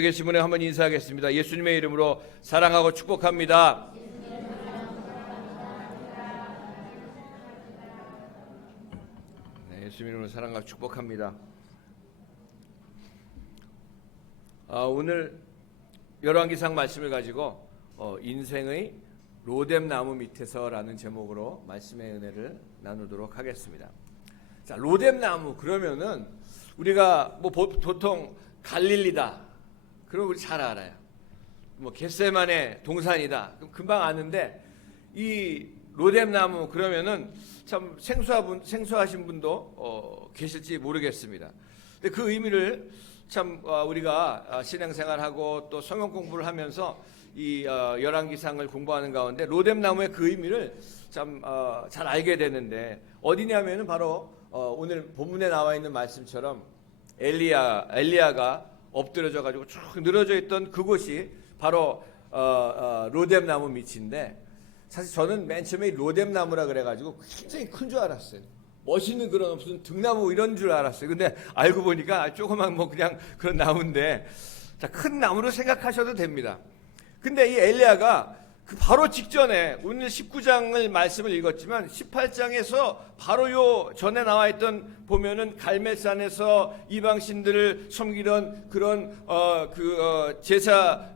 계신 분에 한번 인사하겠습니다. 예수님의 이름으로 사랑하고 축복합니다. 네, 예수님의 이름으로 사랑하고 축복합니다. 오늘 열왕기상 말씀을 가지고 인생의 로뎀나무 밑에서라는 제목으로 말씀의 은혜를 나누도록 하겠습니다. 자, 로뎀나무 그러면은 우리가 보통 갈릴리다. 그럼 우리 잘 알아요. 겟세마네 동산이다. 그럼 금방 아는데 이 로뎀나무 그러면은 참 생소하신 분도 계실지 모르겠습니다. 근데 그 의미를 참 우리가 신앙생활하고 또 성경 공부를 하면서 이 열왕기상을 공부하는 가운데 로뎀나무의 그 의미를 참 잘 알게 되는데 어디냐면은 바로 오늘 본문에 나와 있는 말씀처럼 엘리야가 엎드려져 가지고 쭉 늘어져 있던 그곳이 바로 로뎀나무 밑인데, 사실 저는 맨 처음에 로뎀나무라 그래가지고 굉장히 큰 줄 알았어요. 멋있는 그런 무슨 등나무 이런 줄 알았어요. 근데 알고 보니까 조그만 그냥 그런 나무인데, 자, 큰 나무로 생각하셔도 됩니다. 근데 이 엘리야가 그 바로 직전에 오늘 19장을 말씀을 읽었지만 18장에서 바로 요 전에 나와 있던 보면은 갈멜산에서 이방신들을 섬기던 그런 제사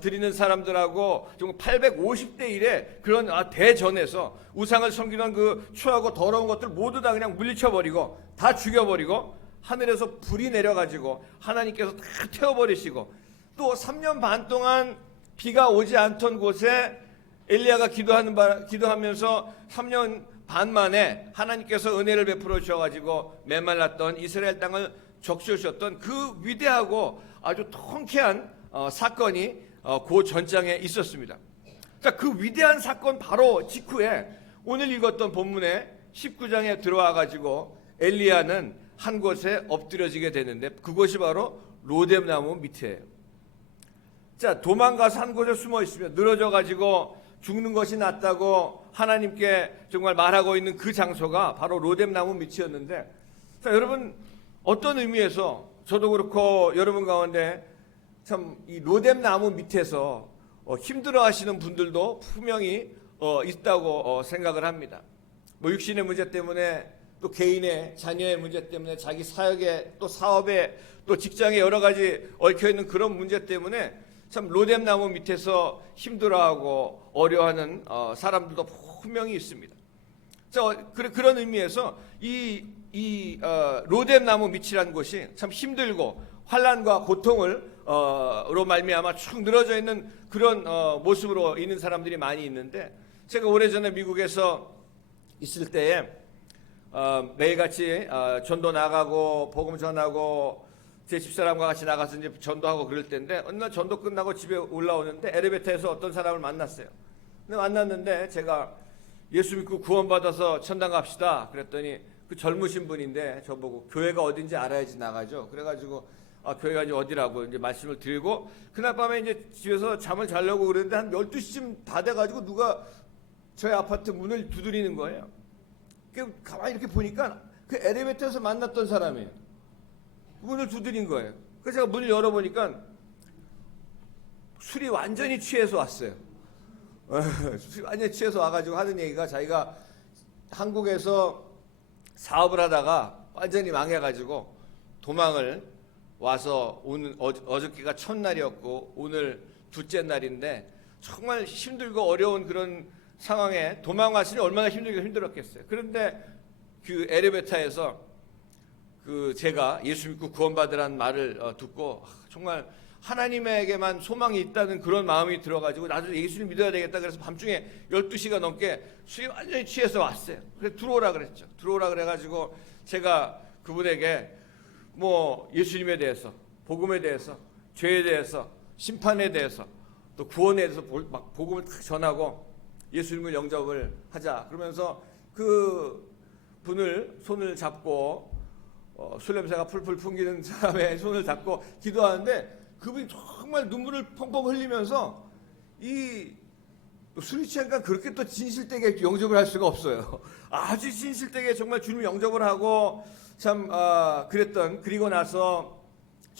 드리는 사람들하고 좀 850대 1의 그런 대전에서 우상을 섬기던 그 추하고 더러운 것들 모두 다 그냥 물리쳐버리고 다 죽여버리고 하늘에서 불이 내려가지고 하나님께서 다 태워버리시고 또 3년 반 동안 비가 오지 않던 곳에 엘리야가 기도하면서 3년 반 만에 하나님께서 은혜를 베풀어 주셔가지고 메말랐던 이스라엘 땅을 적셔주셨던 그 위대하고 아주 통쾌한 사건이 그 전장에 있었습니다. 자, 그 위대한 사건 바로 직후에 오늘 읽었던 본문에 19장에 들어와가지고 엘리야는 한 곳에 엎드려지게 되는데 그곳이 바로 로뎀나무 밑이에요. 자, 도망가서 한 곳에 숨어 있으면 늘어져 가지고 죽는 것이 낫다고 하나님께 정말 말하고 있는 그 장소가 바로 로뎀나무 밑이었는데, 자, 여러분 어떤 의미에서 저도 그렇고 여러분 가운데 참 이 로뎀나무 밑에서 힘들어 하시는 분들도 분명히 있다고 생각을 합니다. 육신의 문제 때문에 또 개인의 자녀의 문제 때문에 자기 사역에 또 사업에 또 직장에 여러 가지 얽혀있는 그런 문제 때문에 참 로뎀나무 밑에서 힘들어하고 어려워하는 사람들도 분명히 있습니다. 자, 그런 의미에서 이 로뎀나무 밑이라는 곳이 참 힘들고 환난과 고통으로 말미암아 쭉 늘어져 있는 그런 모습으로 있는 사람들이 많이 있는데, 제가 오래전에 미국에서 있을 때에 매일같이 전도 나가고 복음 전하고 제 집사람과 같이 나가서 이제 전도하고 그럴 때인데, 어느 날 전도 끝나고 집에 올라오는데 엘리베이터에서 어떤 사람을 만났어요. 근데 만났는데 제가 예수 믿고 구원받아서 천당 갑시다 그랬더니 그 젊으신 분인데 저보고 교회가 어딘지 알아야지 나가죠. 그래가지고 교회가 이제 어디라고 이제 말씀을 드리고, 그날 밤에 이제 집에서 잠을 자려고 그랬는데 한 12시쯤 다 돼가지고 누가 저희 아파트 문을 두드리는 거예요. 가만히 이렇게 보니까 그 엘리베이터에서 만났던 사람이에요. 문을 두드린 거예요. 그래서 제가 문을 열어보니까 술이 완전히 취해서 왔어요. 술이 완전히 취해서 와가지고 하는 얘기가 자기가 한국에서 사업을 하다가 완전히 망해가지고 도망을 와서 오늘 어저께가 첫날이었고 오늘 둘째 날인데 정말 힘들고 어려운 그런 상황에 도망왔으니 얼마나 힘들었겠어요. 그런데 그 엘리베이터에서 제가 예수 믿고 구원받으라는 말을 듣고 정말 하나님에게만 소망이 있다는 그런 마음이 들어가지고 나도 예수를 믿어야 되겠다. 그래서 밤중에 12시가 넘게 술이 완전히 취해서 왔어요. 그래서 들어오라 그랬죠. 들어오라 그래가지고 제가 그분에게 예수님에 대해서, 복음에 대해서, 죄에 대해서, 심판에 대해서, 또 구원에 대해서 막 복음을 딱 전하고 예수님을 영접을 하자. 그러면서 그 분을 손을 잡고 술 냄새가 풀풀 풍기는 사람의 손을 잡고 기도하는데 그분이 정말 눈물을 펑펑 흘리면서 술이 취하니까 그렇게 또 진실되게 영접을 할 수가 없어요. 아주 진실되게 정말 주님 영접을 하고 참 그랬던, 그리고 나서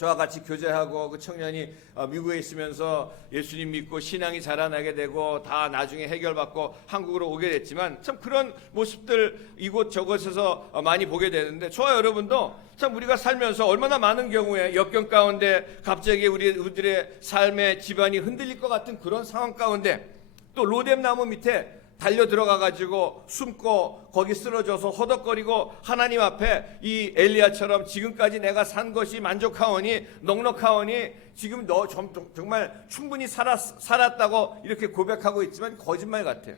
저와 같이 교제하고 그 청년이 미국에 있으면서 예수님 믿고 신앙이 자라나게 되고 다 나중에 해결받고 한국으로 오게 됐지만 참 그런 모습들 이곳저곳에서 많이 보게 되는데 저와 여러분도 참 우리가 살면서 얼마나 많은 경우에 역경 가운데 갑자기 우리들의 삶의 집안이 흔들릴 것 같은 그런 상황 가운데 또 로뎀 나무 밑에 달려 들어가 가지고 숨고 거기 쓰러져서 허덕거리고 하나님 앞에 이 엘리야처럼 지금까지 내가 산 것이 만족하오니 넉넉하오니 지금 너 정말 충분히 살았다고 이렇게 고백하고 있지만 거짓말 같아요.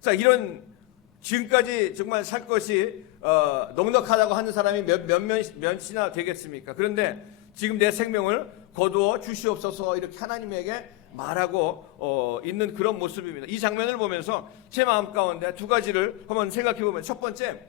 자, 이런 지금까지 정말 살 것이 넉넉하다고 하는 사람이 몇이나 되겠습니까? 그런데 지금 내 생명을 거두어 주시옵소서 이렇게 하나님에게 말하고 있는 그런 모습입니다. 이 장면을 보면서 제 마음 가운데 두 가지를 한번 생각해 보면, 첫 번째,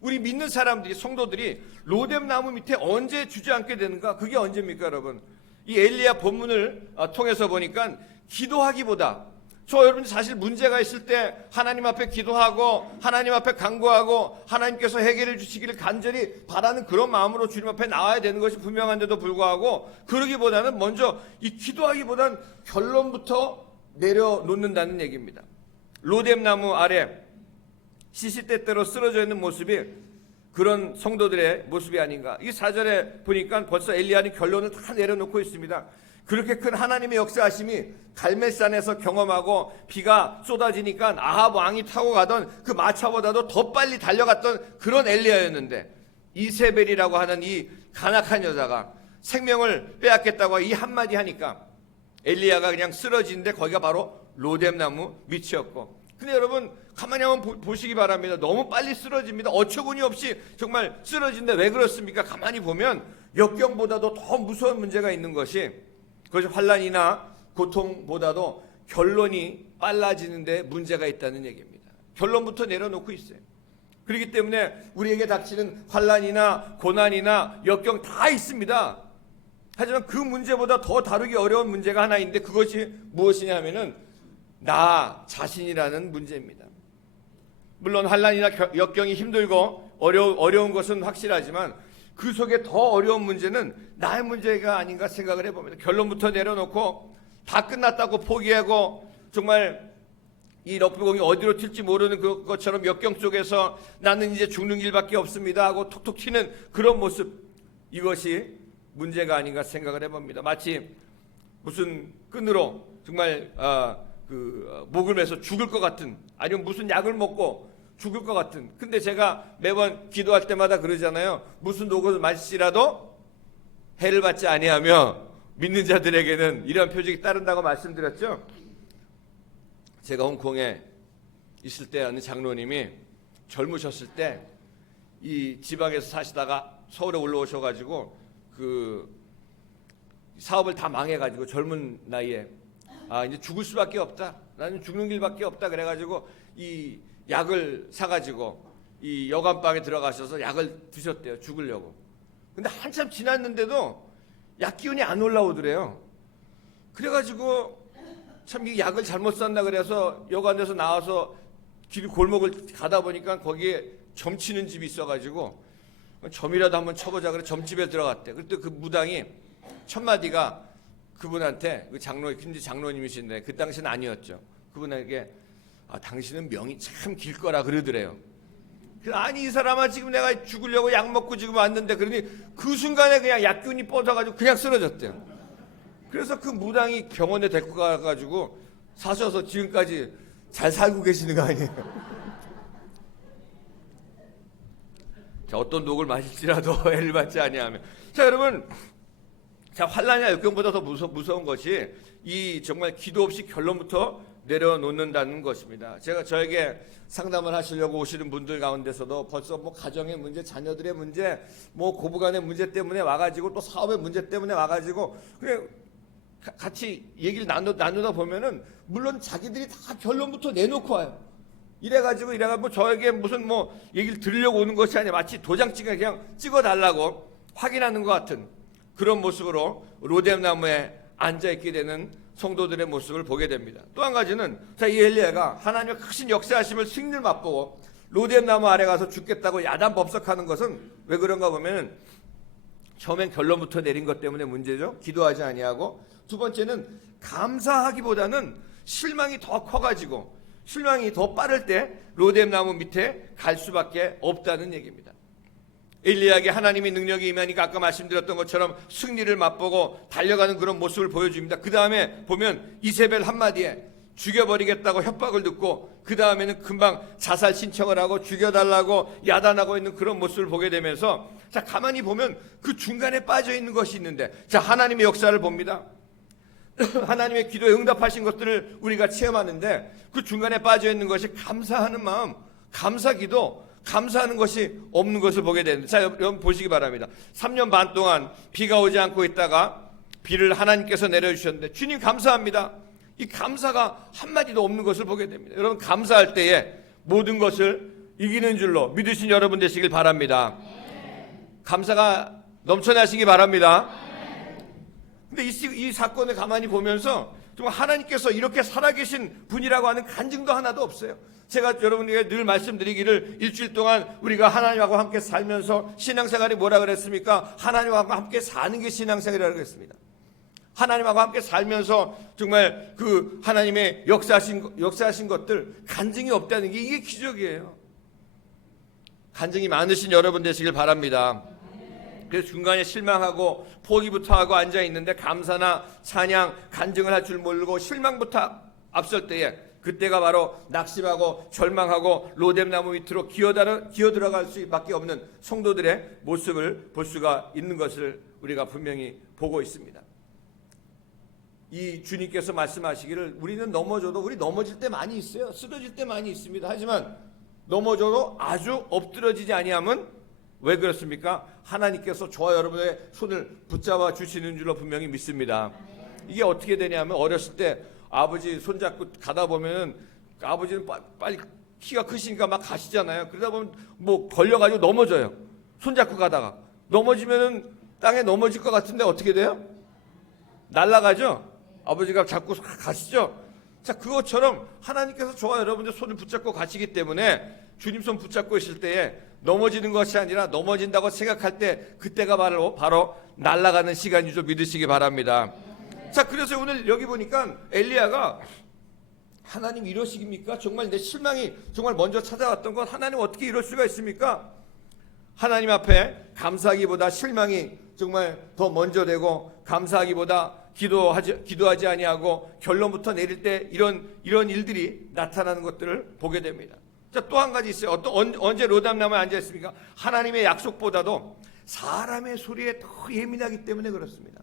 우리 믿는 사람들이, 성도들이 로뎀 나무 밑에 언제 주저앉게 되는가? 그게 언제입니까, 여러분? 이 엘리야 본문을 통해서 보니까 기도하기보다, 저 여러분 사실 문제가 있을 때 하나님 앞에 기도하고 하나님 앞에 간구하고 하나님께서 해결해 주시기를 간절히 바라는 그런 마음으로 주님 앞에 나와야 되는 것이 분명한데도 불구하고, 그러기보다는 먼저 이 기도하기보다는 결론부터 내려놓는다는 얘기입니다. 로뎀 나무 아래 시시때때로 쓰러져 있는 모습이 그런 성도들의 모습이 아닌가. 이 4절에 보니까 벌써 엘리야는 결론을 다 내려놓고 있습니다. 그렇게 큰 하나님의 역사하심이 갈멜산에서 경험하고 비가 쏟아지니까 아합 왕이 타고 가던 그 마차보다도 더 빨리 달려갔던 그런 엘리야였는데, 이세벨이라고 하는 이 간악한 여자가 생명을 빼앗겠다고 이 한마디 하니까 엘리야가 그냥 쓰러지는데 거기가 바로 로뎀 나무 밑이었고, 근데 여러분 가만히 한번 보시기 바랍니다. 너무 빨리 쓰러집니다. 어처구니 없이 정말 쓰러진데 왜 그렇습니까? 가만히 보면 역경보다도 더 무서운 문제가 있는 것이, 그것이 환난이나 고통보다도 결론이 빨라지는데 문제가 있다는 얘기입니다. 결론부터 내려놓고 있어요. 그렇기 때문에 우리에게 닥치는 환난이나 고난이나 역경 다 있습니다. 하지만 그 문제보다 더 다루기 어려운 문제가 하나 있는데, 그것이 무엇이냐 하면은 나 자신이라는 문제입니다. 물론 환난이나 역경이 힘들고 어려운 것은 확실하지만 그 속에 더 어려운 문제는 나의 문제가 아닌가 생각을 해봅니다. 결론부터 내려놓고 다 끝났다고 포기하고 정말 이 럭비공이 어디로 튈지 모르는 것처럼 역경 속에서 나는 이제 죽는 길밖에 없습니다 하고 톡톡 튀는 그런 모습, 이것이 문제가 아닌가 생각을 해봅니다. 마치 무슨 끈으로 정말 목을 매서 죽을 것 같은, 아니면 무슨 약을 먹고 죽을 것 같은. 근데 제가 매번 기도할 때마다 그러잖아요. 무슨 독을 마실지라도 해를 받지 아니하며 믿는 자들에게는 이런 표적이 따른다고 말씀드렸죠. 제가 홍콩에 있을 때 어느 장로님이 젊으셨을 때 이 지방에서 사시다가 서울에 올라오셔가지고 그 사업을 다 망해가지고 젊은 나이에 이제 죽을 수밖에 없다, 나는 죽는 길밖에 없다 그래가지고 이 약을 사가지고 이 여관방에 들어가셔서 약을 드셨대요, 죽으려고. 근데 한참 지났는데도 약 기운이 안 올라오더래요. 그래가지고 참 이 약을 잘못 샀나 그래서 여관에서 나와서 길 골목을 가다 보니까 거기에 점치는 집이 있어가지고 점이라도 한번 쳐보자 그래 점집에 들어갔대. 그때 그 무당이 첫 마디가 그분한테, 그 장로님이신데 그 당시는 아니었죠. 그분에게 당신은 명이 참 길 거라 그러더래요. 아니 이 사람아, 지금 내가 죽으려고 약 먹고 지금 왔는데, 그러니 그 순간에 그냥 약균이 뻗어가지고 그냥 쓰러졌대요. 그래서 그 무당이 병원에 데리고 가가지고 사셔서 지금까지 잘 살고 계시는 거 아니에요. 자, 어떤 독을 마실지라도 해를 받지 아니하면. 자, 여러분, 자, 환난이나 역경보다 더 무서운 것이 이 정말 기도 없이 결론부터 내려놓는다는 것입니다. 제가 저에게 상담을 하시려고 오시는 분들 가운데서도 벌써 뭐 가정의 문제, 자녀들의 문제, 뭐 고부간의 문제 때문에 와가지고 또 사업의 문제 때문에 와가지고 그냥 같이 얘기를 나누다 보면은 물론 자기들이 다 결론부터 내놓고 와요. 이래가지고 뭐 저에게 무슨 뭐 얘기를 들으려고 오는 것이 아니라 마치 도장찍어 그냥 찍어달라고 확인하는 것 같은 그런 모습으로 로뎀 나무에 앉아있게 되는 성도들의 모습을 보게 됩니다. 또 한 가지는, 자, 이 엘리야가 하나님의 크신 역사하심을 승리를 맛보고 로뎀 나무 아래 가서 죽겠다고 야단법석하는 것은 왜 그런가 보면은 처음엔 결론부터 내린 것 때문에 문제죠. 기도하지 아니하고. 두 번째는 감사하기보다는 실망이 더 커가지고 실망이 더 빠를 때 로뎀나무 밑에 갈 수밖에 없다는 얘기입니다. 엘리야에게 하나님의 능력이 임하니까 아까 말씀드렸던 것처럼 승리를 맛보고 달려가는 그런 모습을 보여줍니다. 그 다음에 보면 이세벨 한마디에 죽여버리겠다고 협박을 듣고 그 다음에는 금방 자살 신청을 하고 죽여달라고 야단하고 있는 그런 모습을 보게 되면서 자, 가만히 보면 그 중간에 빠져 있는 것이 있는데 자, 하나님의 역사를 봅니다. 하나님의 기도에 응답하신 것들을 우리가 체험하는데 그 중간에 빠져 있는 것이 감사하는 마음, 감사기도, 감사하는 것이 없는 것을 보게 되는데 자, 여러분 보시기 바랍니다. 3년 반 동안 비가 오지 않고 있다가 비를 하나님께서 내려주셨는데 주님 감사합니다. 이 감사가 한마디도 없는 것을 보게 됩니다. 여러분 감사할 때에 모든 것을 이기는 줄로 믿으신 여러분 되시길 바랍니다. 감사가 넘쳐나시기 바랍니다. 근데 이 사건을 가만히 보면서 정말 하나님께서 이렇게 살아계신 분이라고 하는 간증도 하나도 없어요. 제가 여러분에게 늘 말씀드리기를 일주일 동안 우리가 하나님하고 함께 살면서 신앙생활이 뭐라 그랬습니까? 하나님하고 함께 사는 게 신앙생활이라고 그랬습니다. 하나님하고 함께 살면서 정말 그 하나님의 역사하신 것들 간증이 없다는 게 이게 기적이에요. 간증이 많으신 여러분 되시길 바랍니다. 그래서 중간에 실망하고 포기부터 하고 앉아 있는데 감사나 찬양, 간증을 할 줄 모르고 실망부터 앞설 때에 그때가 바로 낙심하고 절망하고 로뎀나무 밑으로 기어 들어갈 수밖에 없는 성도들의 모습을 볼 수가 있는 것을 우리가 분명히 보고 있습니다. 이 주님께서 말씀하시기를 우리는 넘어져도 우리 넘어질 때 많이 있어요. 쓰러질 때 많이 있습니다. 하지만 넘어져도 아주 엎드러지지 아니함은 왜 그렇습니까? 하나님께서 저와 여러분의 손을 붙잡아 주시는 줄로 분명히 믿습니다. 이게 어떻게 되냐면 어렸을 때 아버지 손잡고 가다 보면은 아버지는 빨리 키가 크시니까 막 가시잖아요. 그러다 보면 뭐 걸려가지고 넘어져요. 손잡고 가다가 넘어지면은 땅에 넘어질 것 같은데 어떻게 돼요? 날아가죠. 아버지가 잡고 가시죠. 자, 그것처럼 하나님께서 저와 여러분들 손을 붙잡고 가시기 때문에 주님 손 붙잡고 있을 때에 넘어지는 것이 아니라 넘어진다고 생각할 때 그때가 바로 날아가는 시간이죠. 믿으시기 바랍니다. 자, 그래서 오늘 여기 보니까 엘리야가 하나님 이러십니까? 정말 내 실망이 정말 먼저 찾아왔던 건 하나님 어떻게 이럴 수가 있습니까? 하나님 앞에 감사하기보다 실망이 정말 더 먼저 되고 감사하기보다 기도하지 아니하고 결론부터 내릴 때 이런 일들이 나타나는 것들을 보게 됩니다. 자, 또 한 가지 있어요. 언제 로뎀나무에 앉아 있습니까? 하나님의 약속보다도 사람의 소리에 더 예민하기 때문에 그렇습니다.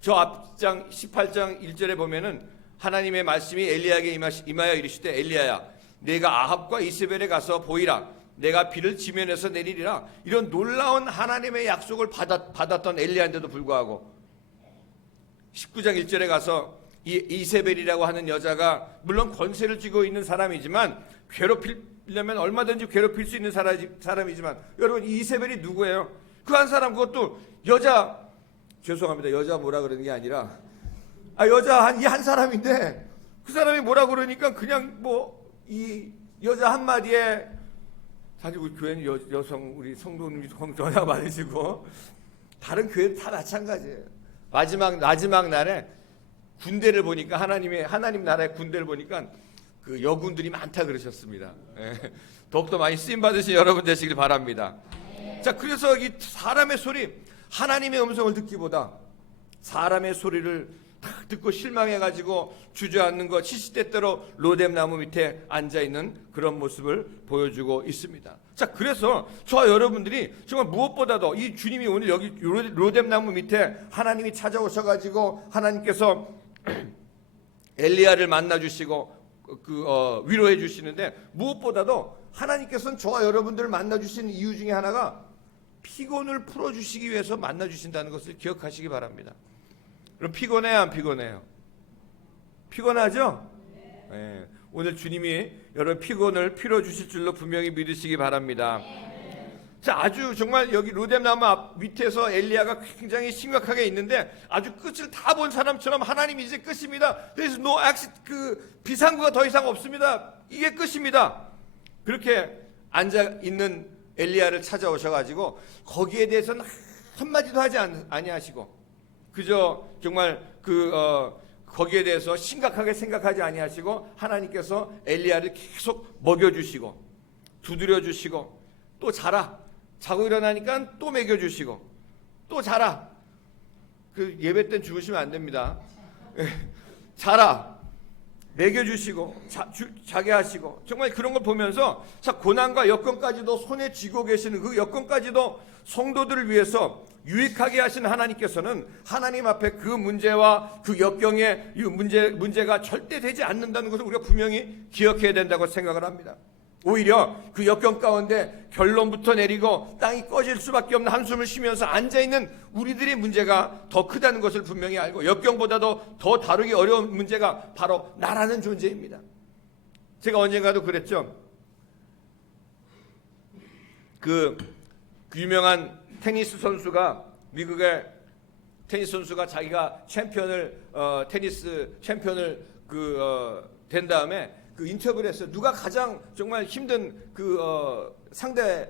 저 앞장 18장 1절에 보면은 하나님의 말씀이 엘리야에게 임하여 이르시되 엘리야야 내가 아합과 이세벨에 가서 보이라 내가 비를 지면에서 내리리라. 이런 놀라운 하나님의 약속을 받았던 엘리야인데도 불구하고 19장 1절에 가서 이세벨이라고 하는 여자가 물론 권세를 쥐고 있는 사람이지만 괴롭히려면 얼마든지 괴롭힐 수 있는 사람이지만 여러분 이세벨이 누구예요? 그 한 사람 그것도 죄송합니다. 여자 뭐라 그러는 게 아니라 여자 한 사람인데 그 사람이 뭐라 그러니까 그냥 이 여자 한마디에 사실 우리 교회는 우리 성도님이 전화 많으시고 다른 교회는 다 마찬가지예요. 마지막 날에 군대를 보니까 하나님 나라의 군대를 보니까 그 여군들이 많다 그러셨습니다. 더욱더 많이 쓰임 받으신 여러분 되시길 바랍니다. 자, 그래서 이 사람의 소리, 하나님의 음성을 듣기보다 사람의 소리를 딱 듣고 실망해가지고 주저앉는 것, 시시때때로 로뎀나무 밑에 앉아있는 그런 모습을 보여주고 있습니다. 자, 그래서 저와 여러분들이 정말 무엇보다도 이 주님이 오늘 여기 로뎀나무 밑에 하나님이 찾아오셔가지고 하나님께서 엘리야를 만나주시고 위로해 주시는데 무엇보다도 하나님께서는 저와 여러분들을 만나주시는 이유 중에 하나가 피곤을 풀어주시기 위해서 만나주신다는 것을 기억하시기 바랍니다. 그럼 피곤해요, 안 피곤해요? 피곤하죠? 네. 오늘 주님이 여러분 피곤을 풀어주실 줄로 분명히 믿으시기 바랍니다. 자, 아주 정말 여기 로뎀나무 앞 밑에서 엘리야가 굉장히 심각하게 있는데 아주 끝을 다 본 사람처럼 하나님이 이제 끝입니다. 그래서 비상구가 더 이상 없습니다. 이게 끝입니다. 그렇게 앉아 있는 엘리야를 찾아오셔가지고 거기에 대해서는 한마디도 하지 아니하시고 그저 정말 거기에 대해서 심각하게 생각하지 아니하시고 하나님께서 엘리야를 계속 먹여주시고 두드려주시고 또 자고 일어나니까 또 먹여주시고 또 자라. 그 예배 때는 죽으시면 안 됩니다. 자라. 먹여주시고 자게 하시고 정말 그런 걸 보면서 고난과 여건까지도 손에 쥐고 계시는 그 여건까지도 성도들을 위해서 유익하게 하신 하나님께서는 하나님 앞에 그 문제와 그 역경의 문제가 절대 되지 않는다는 것을 우리가 분명히 기억해야 된다고 생각을 합니다. 오히려 그 역경 가운데 결론부터 내리고 땅이 꺼질 수밖에 없는 한숨을 쉬면서 앉아있는 우리들의 문제가 더 크다는 것을 분명히 알고 역경보다도 더 다루기 어려운 문제가 바로 나라는 존재입니다. 제가 언젠가도 그랬죠. 그 유명한 테니스 선수가 미국의 테니스 선수가 자기가 테니스 챔피언을 된 다음에 그 인터뷰를 했어요. 누가 가장 정말 힘든 상대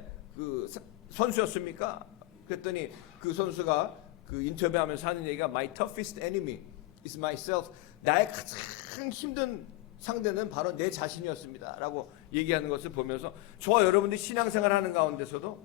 선수였습니까? 그랬더니 그 선수가 그 인터뷰하면서 하는 얘기가 My toughest enemy is myself. 나의 가장 힘든 상대는 바로 내 자신이었습니다. 라고 얘기하는 것을 보면서 저와 여러분들이 신앙생활 하는 가운데서도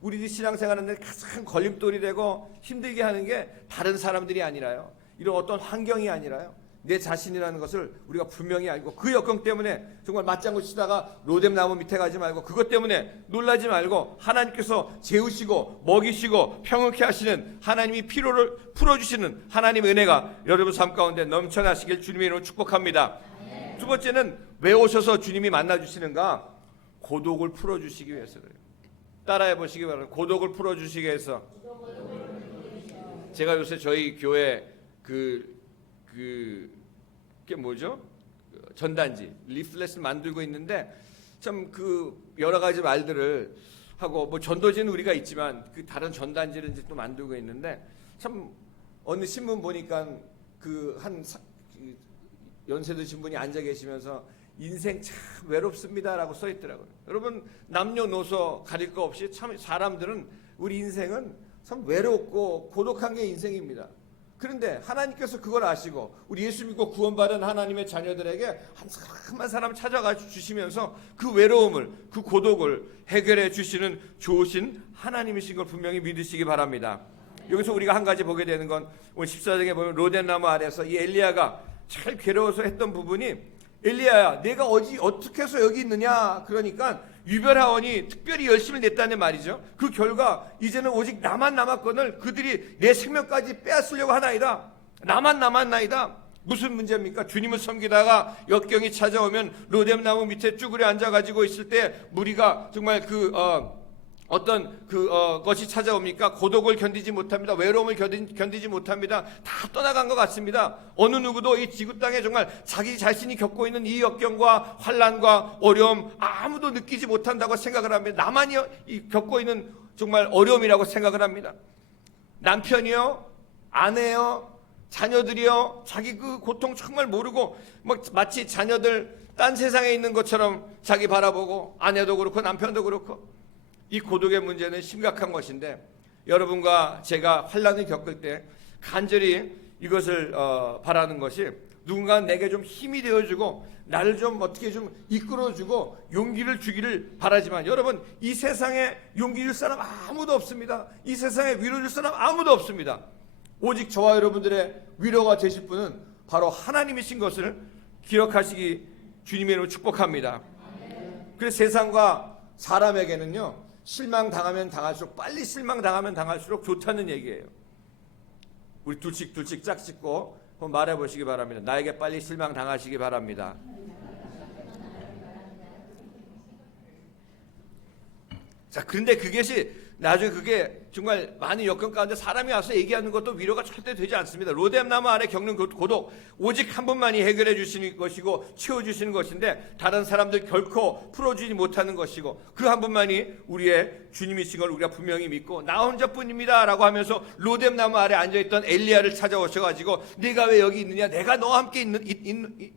우리들이 신앙생활하는 데 가장 걸림돌이 되고 힘들게 하는 게 다른 사람들이 아니라요. 이런 어떤 환경이 아니라요. 내 자신이라는 것을 우리가 분명히 알고 그 역경 때문에 정말 맞장구 치다가 로뎀나무 밑에 가지 말고 그것 때문에 놀라지 말고 하나님께서 재우시고 먹이시고 평안케 하시는 하나님이 피로를 풀어주시는 하나님의 은혜가 여러분 삶 가운데 넘쳐나시길 주님의 이름으로 축복합니다. 두 번째는 왜 오셔서 주님이 만나주시는가? 고독을 풀어주시기 위해서 그래요. 따라해 보시기 바랍니다. 고독을 풀어주시기 위해서. 제가 요새 저희 교회 그게 뭐죠? 전단지, 리플렛을 만들고 있는데 참 여러 가지 말들을 하고 뭐 전도지는 우리가 있지만 그 다른 전단지를 이제 또 만들고 있는데 참 어느 신문 보니까 연세 드신 분이 앉아 계시면서 인생 참 외롭습니다라고 써 있더라고요. 여러분 남녀노소 가릴 거 없이 참 사람들은 우리 인생은 참 외롭고 고독한 게 인생입니다. 그런데 하나님께서 그걸 아시고 우리 예수 믿고 구원받은 하나님의 자녀들에게 한 사람 찾아가 주시면서 그 외로움을 그 고독을 해결해 주시는 좋으신 하나님이신 걸 분명히 믿으시기 바랍니다. 여기서 우리가 한 가지 보게 되는 건 오늘 14장에 보면 로뎀나무 아래서 이 엘리야가 잘 괴로워서 했던 부분이 엘리야야 내가 어떻게 해서 여기 있느냐 그러니까 유별하원이 특별히 열심을 냈다는 말이죠. 그 결과 이제는 오직 나만 남았거늘 그들이 내 생명까지 빼앗으려고 하나이다. 나만 남았나이다. 무슨 문제입니까? 주님을 섬기다가 역경이 찾아오면 로뎀나무 밑에 쭈그려 앉아가지고 있을 때 무리가 정말 어떤 것이 찾아옵니까? 고독을 견디지 못합니다. 외로움을 견디지 못합니다. 다 떠나간 것 같습니다. 어느 누구도 이 지구 땅에 정말 자기 자신이 겪고 있는 이 역경과 환난과 어려움 아무도 느끼지 못한다고 생각을 합니다. 나만이 겪고 있는 정말 어려움이라고 생각을 합니다. 남편이요, 아내요, 자녀들이요, 자기 그 고통 정말 모르고 마치 자녀들 딴 세상에 있는 것처럼 자기 바라보고 아내도 그렇고 남편도 그렇고 이 고독의 문제는 심각한 것인데 여러분과 제가 환난을 겪을 때 간절히 이것을 바라는 것이 누군가 내게 좀 힘이 되어주고 나를 좀 어떻게 좀 이끌어주고 용기를 주기를 바라지만 여러분 이 세상에 용기 줄 사람 아무도 없습니다. 이 세상에 위로 줄 사람 아무도 없습니다. 오직 저와 여러분들의 위로가 되실 분은 바로 하나님이신 것을 기억하시기 주님의 이름으로 축복합니다. 그래서 세상과 사람에게는요 실망당하면 당할수록 빨리 실망당하면 당할수록 좋다는 얘기예요. 우리 둘씩 짝 짓고 한번 말해보시기 바랍니다. 나에게 빨리 실망당하시기 바랍니다. 자, 그런데 그것이 나중에 그게 정말 많은 여건 가운데 사람이 와서 얘기하는 것도 위로가 절대 되지 않습니다. 로뎀나무 아래 겪는 고독 오직 한 분만이 해결해 주시는 것이고 채워주시는 것인데 다른 사람들 결코 풀어주지 못하는 것이고 그 한 분만이 우리의 주님이신 걸 우리가 분명히 믿고 나 혼자뿐입니다 라고 하면서 로뎀나무 아래 앉아있던 엘리야를 찾아오셔가지고 네가 왜 여기 있느냐 내가 너와 함께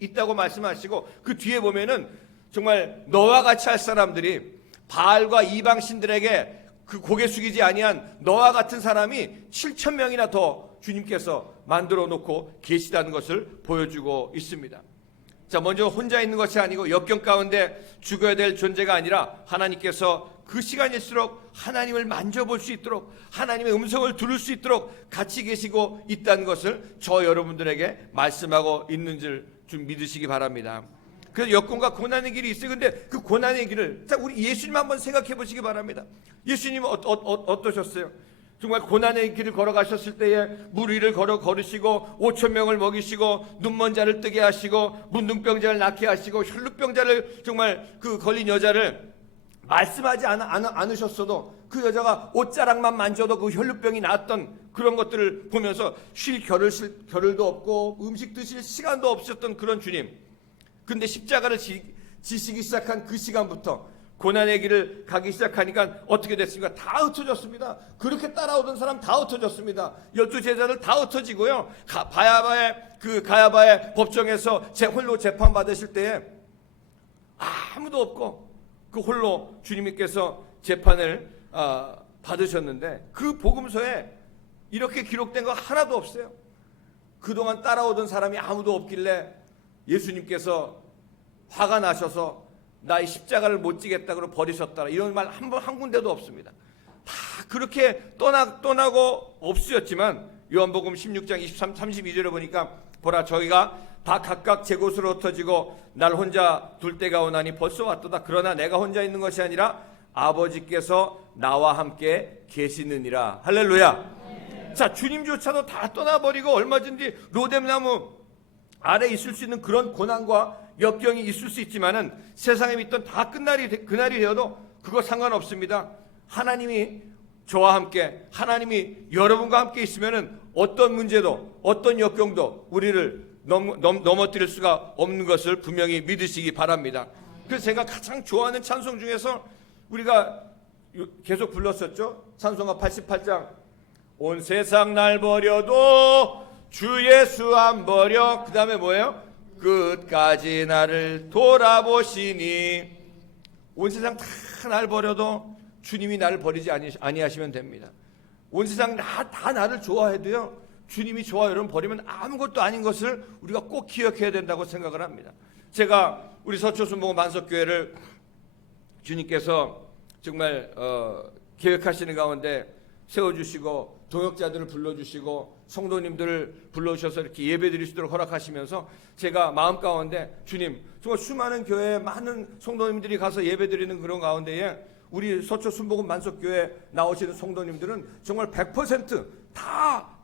있다고 말씀하시고 그 뒤에 보면은 정말 너와 같이 할 사람들이 바알과 이방신들에게 그 고개 숙이지 아니한 너와 같은 사람이 7,000명이나 더 주님께서 만들어 놓고 계시다는 것을 보여주고 있습니다. 자, 먼저 혼자 있는 것이 아니고 역경 가운데 죽어야 될 존재가 아니라 하나님께서 그 시간일수록 하나님을 만져볼 수 있도록 하나님의 음성을 들을 수 있도록 같이 계시고 있다는 것을 저 여러분들에게 말씀하고 있는 줄 좀 믿으시기 바랍니다. 그래서 역경과 고난의 길이 있어요. 근데 그 고난의 길을 자, 우리 예수님 한번 생각해 보시기 바랍니다. 예수님은 어떠셨어요? 정말 고난의 길을 걸어가셨을 때에 물 위를 걸으시고 5,000명을 먹이시고 눈먼 자를 뜨게 하시고 문둥병자를 낫게 하시고 혈루병자를 정말 그 걸린 여자를 말씀하지 않으셨어도 그 여자가 옷자락만 만져도 그 혈루병이 나았던 그런 것들을 보면서 쉴 겨를도 없고 음식 드실 시간도 없었던 그런 주님. 근데 십자가를 지시기 시작한 그 시간부터 고난의 길을 가기 시작하니까 어떻게 됐습니까? 다 흩어졌습니다. 그렇게 따라오던 사람 다 흩어졌습니다. 12제자들 다 흩어지고요. 가야바의 법정에서 홀로 재판받으실 때에 아무도 없고 그 홀로 주님께서 재판을 받으셨는데 그 복음서에 이렇게 기록된 거 하나도 없어요. 그동안 따라오던 사람이 아무도 없길래 예수님께서 화가 나셔서 나의 십자가를 못 지겠다고 버리셨다 이런 말 한 군데도 없습니다. 다 그렇게 떠나고 없으셨지만 요한복음 16장 23, 32절에 보니까 보라 저희가 다 각각 제 곳으로 흩어지고 날 혼자 둘 때가 오나니 벌써 왔도다. 그러나 내가 혼자 있는 것이 아니라 아버지께서 나와 함께 계시느니라. 할렐루야. 자, 주님조차도 다 떠나버리고 얼마든지 로뎀나무 아래 있을 수 있는 그런 고난과 역경이 있을 수 있지만은 세상에 믿던 다 그날이 되어도 그거 상관없습니다. 하나님이 저와 함께 하나님이 여러분과 함께 있으면은 어떤 문제도 어떤 역경도 우리를 넘어뜨릴 수가 없는 것을 분명히 믿으시기 바랍니다. 그래서 제가 가장 좋아하는 찬송 중에서 우리가 계속 불렀었죠. 찬송가 88장 온 세상 날 버려도 주 예수 안 버려. 그 다음에 뭐예요? 끝까지 나를 돌아보시니. 온 세상 다 날 버려도 주님이 나를 버리지 아니하시면 됩니다. 온 세상 다 나를 좋아해도요, 주님이 저와 여러분 버리면 아무것도 아닌 것을 우리가 꼭 기억해야 된다고 생각을 합니다. 제가 우리 서초순복음 만석교회를 주님께서 정말 계획하시는 가운데 세워주시고 동역자들을 불러주시고 성도님들을 불러주셔서 이렇게 예배드릴 수 있도록 허락하시면서 제가 마음 가운데 주님 정말 수많은 교회에 많은 성도님들이 가서 예배드리는 그런 가운데에 우리 서초 순복음 만석교회 나오시는 성도님들은 정말 100%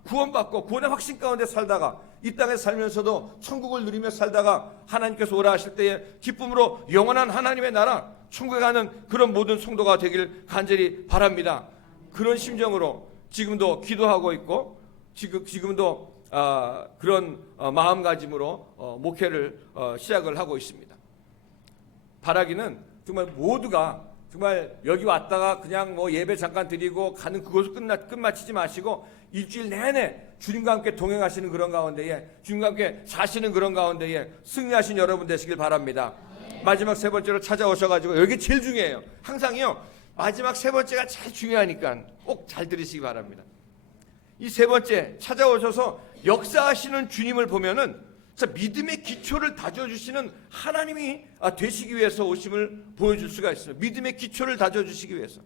구원받고 구원의 확신 가운데 살다가 이 땅에 살면서도 천국을 누리며 살다가 하나님께서 오라 하실 때에 기쁨으로 영원한 하나님의 나라 천국에 가는 그런 모든 성도가 되길 간절히 바랍니다. 그런 심정으로 지금도 기도하고 있고 지금도 그런 마음가짐으로 목회를 시작을 하고 있습니다. 바라기는 정말 모두가 정말 여기 왔다가 그냥 뭐 예배 잠깐 드리고 가는 그것을 끝마치지 마시고 일주일 내내 주님과 함께 동행하시는 그런 가운데에 주님과 함께 사시는 그런 가운데에 승리하신 여러분 되시길 바랍니다. 마지막 세 번째로 찾아오셔가지고 여기 제일 중요해요. 항상요 마지막 세 번째가 제일 중요하니까 꼭 잘 들으시기 바랍니다. 이 세 번째 찾아오셔서 역사하시는 주님을 보면은 믿음의 기초를 다져주시는 하나님이 되시기 위해서 오심을 보여줄 수가 있습니다. 믿음의 기초를 다져주시기 위해서.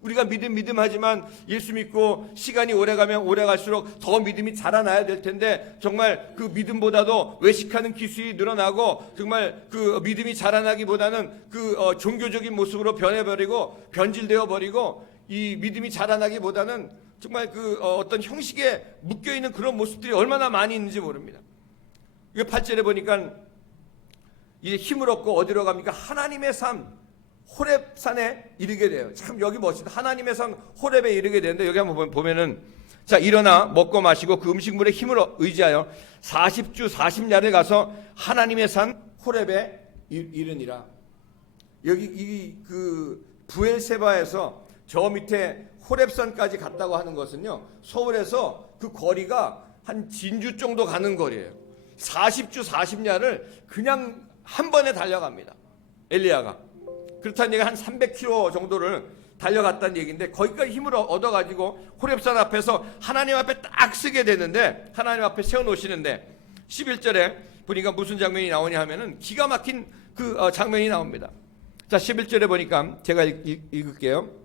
우리가 믿음 하지만 예수 믿고 시간이 오래가면 오래갈수록 더 믿음이 자라나야 될 텐데 정말 그 믿음보다도 외식하는 기술이 늘어나고 정말 그 믿음이 자라나기보다는 그 종교적인 모습으로 변해버리고 변질되어 버리고 이 믿음이 자라나기보다는 정말 그 어떤 형식에 묶여있는 그런 모습들이 얼마나 많이 있는지 모릅니다. 이거 8절에 보니까 이제 힘을 얻고 어디로 갑니까? 하나님의 산 호렙산에 이르게 돼요. 참 여기 멋있다. 하나님의 산 호렙에 이르게 되는데 여기 한번 보면은 자 일어나 먹고 마시고 그 음식물의 힘을 의지하여 40주 40야를 가서 하나님의 산 호렙에 이르니라. 여기 이 그 부엘세바에서 저 밑에 호렙산까지 갔다고 하는 것은요 서울에서 그 거리가 한 진주 정도 가는 거리예요. 40주 40야를 그냥 한 번에 달려갑니다. 엘리야가. 그렇다는 얘기가 한 300km 정도를 달려갔다는 얘기인데 거기까지 힘을 얻어가지고 호렙산 앞에서 하나님 앞에 딱 서게 되는데 하나님 앞에 세워놓으시는데 11절에 보니까 무슨 장면이 나오냐 하면은 기가 막힌 그 장면이 나옵니다. 자 11절에 보니까 제가 읽을게요.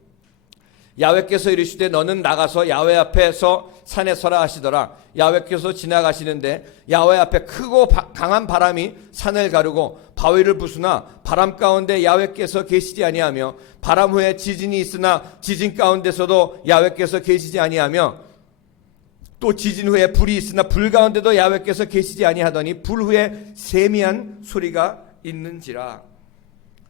야훼께서 이르시되 너는 나가서 야훼 앞에서 산에 서라 하시더라. 야훼께서 지나가시는데 야훼 앞에 크고 강한 바람이 산을 가르고 바위를 부수나 바람 가운데 야훼께서 계시지 아니하며 바람 후에 지진이 있으나 지진 가운데서도 야훼께서 계시지 아니하며 또 지진 후에 불이 있으나 불 가운데도 야훼께서 계시지 아니하더니 불 후에 세미한 소리가 있는지라.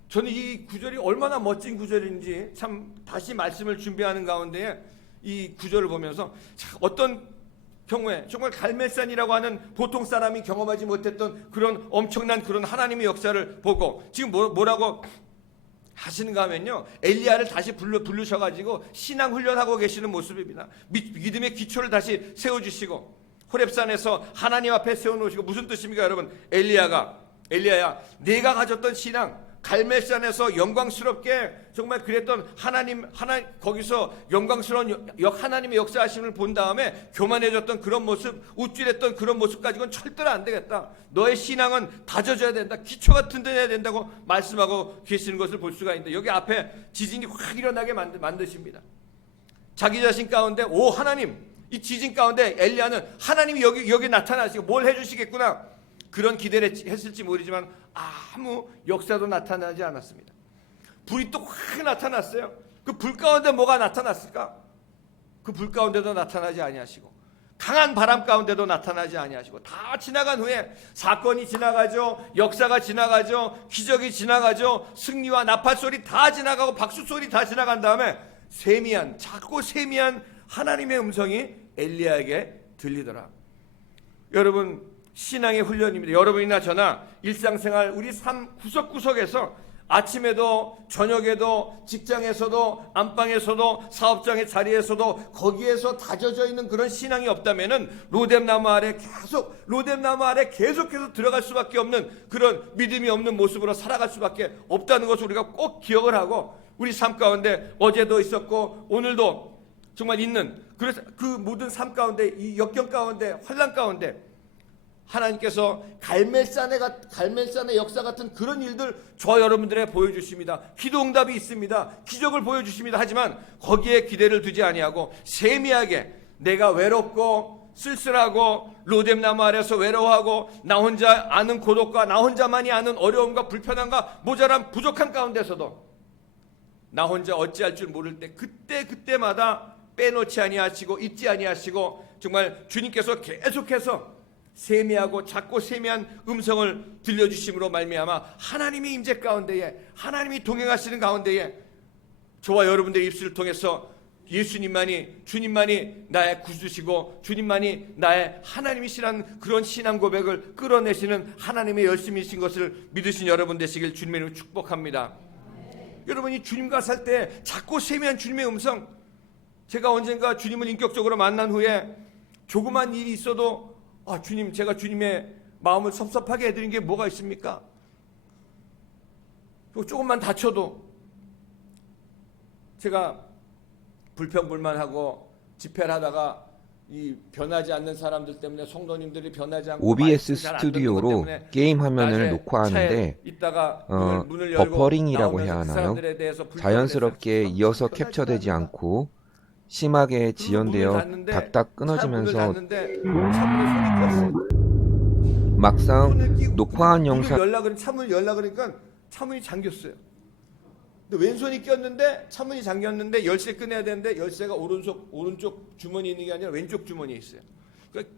저는 이 구절이 얼마나 멋진 구절인지 참 다시 말씀을 준비하는 가운데 이 구절을 보면서 어떤 경우에 정말 갈멜산이라고 하는 보통 사람이 경험하지 못했던 그런 엄청난 그런 하나님의 역사를 보고 지금 뭐라고 하시는가 하면요, 엘리야를 다시 부르셔가지고 신앙 훈련하고 계시는 모습입니다. 믿음의 기초를 다시 세워주시고 호렙산에서 하나님 앞에 세워놓으시고. 무슨 뜻입니까 여러분? 엘리야야 내가 가졌던 신앙, 갈멜산에서 영광스럽게 정말 그랬던 하나님 거기서 영광스러운 하나님의 역사하심을 본 다음에 교만해졌던 그런 모습, 우쭐했던 그런 모습 가지고는 절대로 안 되겠다. 너의 신앙은 다져져야 된다. 기초가 든든해야 된다고 말씀하고 계시는 것을 볼 수가 있는데 여기 앞에 지진이 확 일어나게 만드십니다. 자기 자신 가운데 오 하나님, 이 지진 가운데 엘리야는 하나님이 여기 나타나시고 뭘 해주시겠구나 그런 기대를 했을지 모르지만 아무 역사도 나타나지 않았습니다. 불이 또 확 나타났어요. 그 불 가운데 뭐가 나타났을까? 그 불 가운데도 나타나지 아니하시고 강한 바람 가운데도 나타나지 아니하시고 다 지나간 후에 사건이 지나가죠. 역사가 지나가죠. 기적이 지나가죠. 승리와 나팔 소리 다 지나가고 박수 소리 다 지나간 다음에 작고 세미한 하나님의 음성이 엘리야에게 들리더라. 여러분, 신앙의 훈련입니다. 여러분이나 저나 일상생활 우리 삶 구석구석에서 아침에도 저녁에도 직장에서도 안방에서도 사업장의 자리에서도 거기에서 다져져 있는 그런 신앙이 없다면은 로뎀나무 아래 계속해서 들어갈 수밖에 없는 그런 믿음이 없는 모습으로 살아갈 수밖에 없다는 것을 우리가 꼭 기억을 하고 우리 삶 가운데 어제도 있었고 오늘도 정말 있는 그래서 그 모든 삶 가운데 이 역경 가운데 환난 가운데 하나님께서 갈멜산의 역사 같은 그런 일들 저 여러분들에 보여주십니다. 기도 응답이 있습니다. 기적을 보여주십니다. 하지만 거기에 기대를 두지 아니하고 세미하게 내가 외롭고 쓸쓸하고 로뎀나무 아래서 외로워하고 나 혼자 아는 고독과 나 혼자만이 아는 어려움과 불편함과 모자람 부족한 가운데서도 나 혼자 어찌할 줄 모를 때 그때마다 빼놓지 아니하시고 잊지 아니하시고 정말 주님께서 계속해서 세미하고 작고 세미한 음성을 들려주심으로 말미암아 하나님의 임재 가운데에 하나님이 동행하시는 가운데에 저와 여러분들의 입술을 통해서 주님만이 나의 구주시고 주님만이 나의 하나님이시라는 그런 신앙 고백을 끌어내시는 하나님의 열심이신 것을 믿으신 여러분 되시길 주님의 이름으로 축복합니다. 여러분이 주님과 살 때 작고 세미한 주님의 음성, 제가 언젠가 주님을 인격적으로 만난 후에 조그만 일이 있어도 주님, 제가 주님의 마음을 섭섭하게 해드린 게 뭐가 있습니까? 조금만 다쳐도 제가 불평불만하고 집회를 하다가 이 변하지 않는 사람들 때문에 성도님들이 변하지 않고 OBS 스튜디오로 게임 화면을 녹화하는데 버퍼링이라고 해야 하나요? 자연스럽게 이어서 캡처되지 않고 심하게 지연되어 딱딱 끊어지면서 막상 녹화한 영상 차문을 열라 그러니까 차문이 잠겼어요. 근데 왼손이 꼈는데 차문이 잠겼는데 열쇠 꺼내야 되는데 열쇠가 오른쪽 주머니에 있는 게 아니라 왼쪽 주머니에 있어요. 그러니까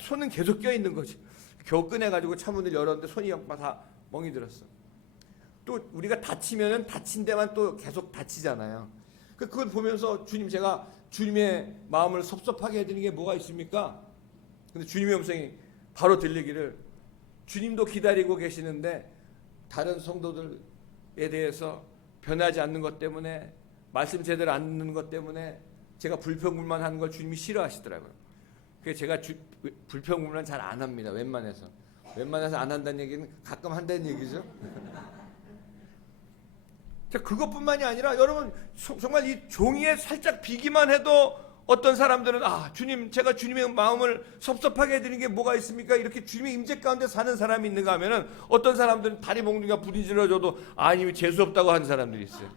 손은 계속 껴 있는 거지. 겨우 꺼내가지고 차문을 열었는데 손이 다 멍이 들었어. 또 우리가 다치면은 다친 데만 또 계속 다치잖아요. 그걸 보면서 주님, 제가 주님의 마음을 섭섭하게 해드리는 게 뭐가 있습니까? 근데 주님의 음성이 바로 들리기를, 주님도 기다리고 계시는데 다른 성도들에 대해서 변하지 않는 것 때문에, 말씀 제대로 안 듣는 것 때문에 제가 불평불만하는 걸 주님이 싫어하시더라고요. 그래서 제가 불평불만 잘 안 합니다. 웬만해서 안 한다는 얘기는 가끔 한다는 얘기죠. 자, 그것뿐만이 아니라 여러분 정말 이 종이에 살짝 비기만 해도 어떤 사람들은 주님, 제가 주님의 마음을 섭섭하게 해드리는 게 뭐가 있습니까? 이렇게 주님의 임재 가운데 사는 사람이 있는가 하면은 어떤 사람들은 다리 몽둥이가 부딪혀져도 아니 재수 없다고 하는 사람들이 있어요.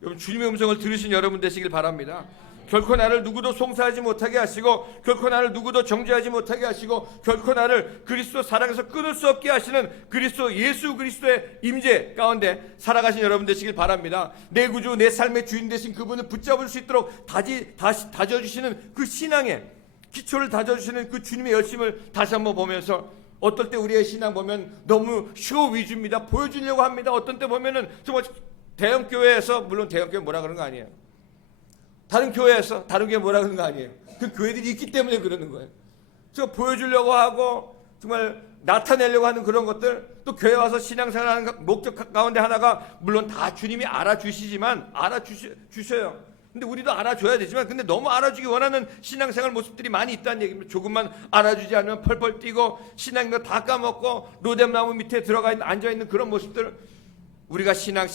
여러분 주님의 음성을 들으신 여러분 되시길 바랍니다. 결코 나를 누구도 송사하지 못하게 하시고 결코 나를 누구도 정죄하지 못하게 하시고 결코 나를 그리스도 사랑에서 끊을 수 없게 하시는 그리스도 예수 그리스도의 임재 가운데 살아가신 여러분 되시길 바랍니다. 내 구주 내 삶의 주인 되신 그분을 붙잡을 수 있도록 다시 다져주시는 그 신앙의 기초를 다져주시는 그 주님의 열심을 다시 한번 보면서 어떨 때 우리의 신앙 보면 너무 쇼 위주입니다. 보여주려고 합니다. 어떤 때 보면은 정말 대형교회에서, 물론 대형교회 뭐라 그러는 거 아니에요. 다른 교회에서 다른 교회 뭐라 그러는 거 아니에요. 그 교회들이 있기 때문에 그러는 거예요. 저 보여주려고 하고 정말 나타내려고 하는 그런 것들, 또 교회 와서 신앙생활하는 목적 가운데 하나가 물론 다 주님이 알아주시지만 알아주셔요. 근데 우리도 알아줘야 되지만 근데 너무 알아주기 원하는 신앙생활 모습들이 많이 있다는 얘기입니다. 조금만 알아주지 않으면 펄펄 뛰고 신앙도 다 까먹고 로뎀나무 밑에 앉아있는 그런 모습들, 우리가 신앙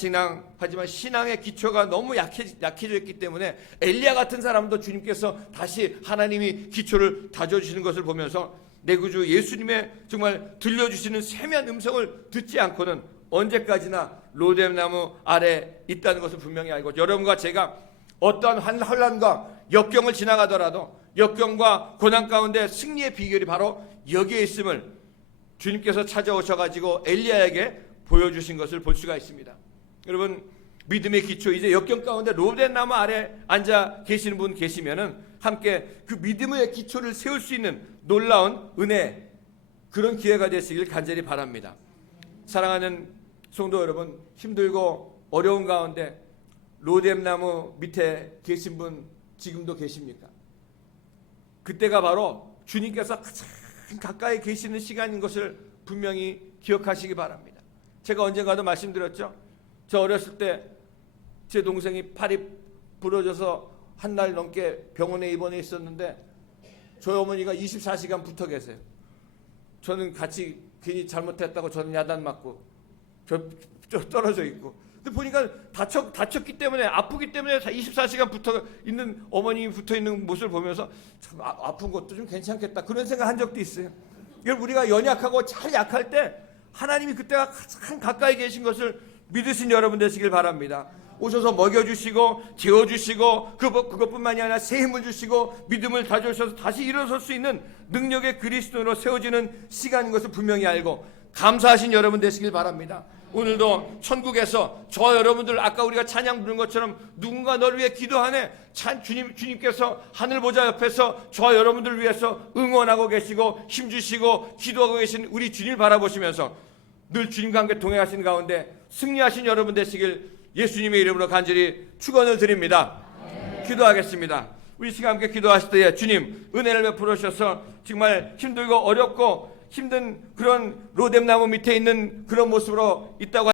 하지만 신앙의 기초가 너무 약해져 있기 때문에 엘리야 같은 사람도 주님께서 다시 하나님이 기초를 다져주시는 것을 보면서 내 구주 예수님의 정말 들려주시는 세미한 음성을 듣지 않고는 언제까지나 로뎀나무 아래 있다는 것을 분명히 알고, 여러분과 제가 어떠한 환란과 역경을 지나가더라도 역경과 고난 가운데 승리의 비결이 바로 여기에 있음을 주님께서 찾아오셔가지고 엘리야에게 보여주신 것을 볼 수가 있습니다. 여러분 믿음의 기초, 이제 역경 가운데 로뎀나무 아래 앉아 계시는 분 계시면은 함께 그 믿음의 기초를 세울 수 있는 놀라운 은혜, 그런 기회가 되시길 간절히 바랍니다. 사랑하는 성도 여러분, 힘들고 어려운 가운데 로뎀나무 밑에 계신 분 지금도 계십니까? 그때가 바로 주님께서 가장 가까이 계시는 시간인 것을 분명히 기억하시기 바랍니다. 제가 언젠가도 말씀드렸죠. 저 어렸을 때 제 동생이 팔이 부러져서 한 달 넘게 병원에 입원해 있었는데 저희 어머니가 24시간 붙어 계세요. 저는 같이 괜히 잘못했다고 저는 야단 맞고 저 떨어져 있고, 근데 보니까 다쳤기 때문에, 아프기 때문에 24시간 붙어 있는 어머님이 붙어 있는 모습을 보면서 참 아픈 것도 좀 괜찮겠다 그런 생각 한 적도 있어요. 여러분 우리가 연약하고 잘 약할 때 하나님이 그때가 가장 가까이 계신 것을 믿으신 여러분 되시길 바랍니다. 오셔서 먹여주시고 재워주시고 그것뿐만이 아니라 새 힘을 주시고 믿음을 다져주셔서 다시 일어설 수 있는 능력의 그리스도로 세워지는 시간인 것을 분명히 알고 감사하신 여러분 되시길 바랍니다. 오늘도 천국에서 저 여러분들, 아까 우리가 찬양 부른 것처럼 누군가 너를 위해 기도하네, 주님께서 하늘 보좌 옆에서 저 여러분들을 위해서 응원하고 계시고 힘주시고 기도하고 계신 우리 주님을 바라보시면서 늘 주님과 함께 동행하신 가운데 승리하신 여러분 되시길 예수님의 이름으로 간절히 축원을 드립니다. 기도하겠습니다. 우리 시간 함께 기도하실 때에 주님 은혜를 베풀어 주셔서 정말 힘들고 어렵고 힘든 그런 로뎀나무 밑에 있는 그런 모습으로 있다고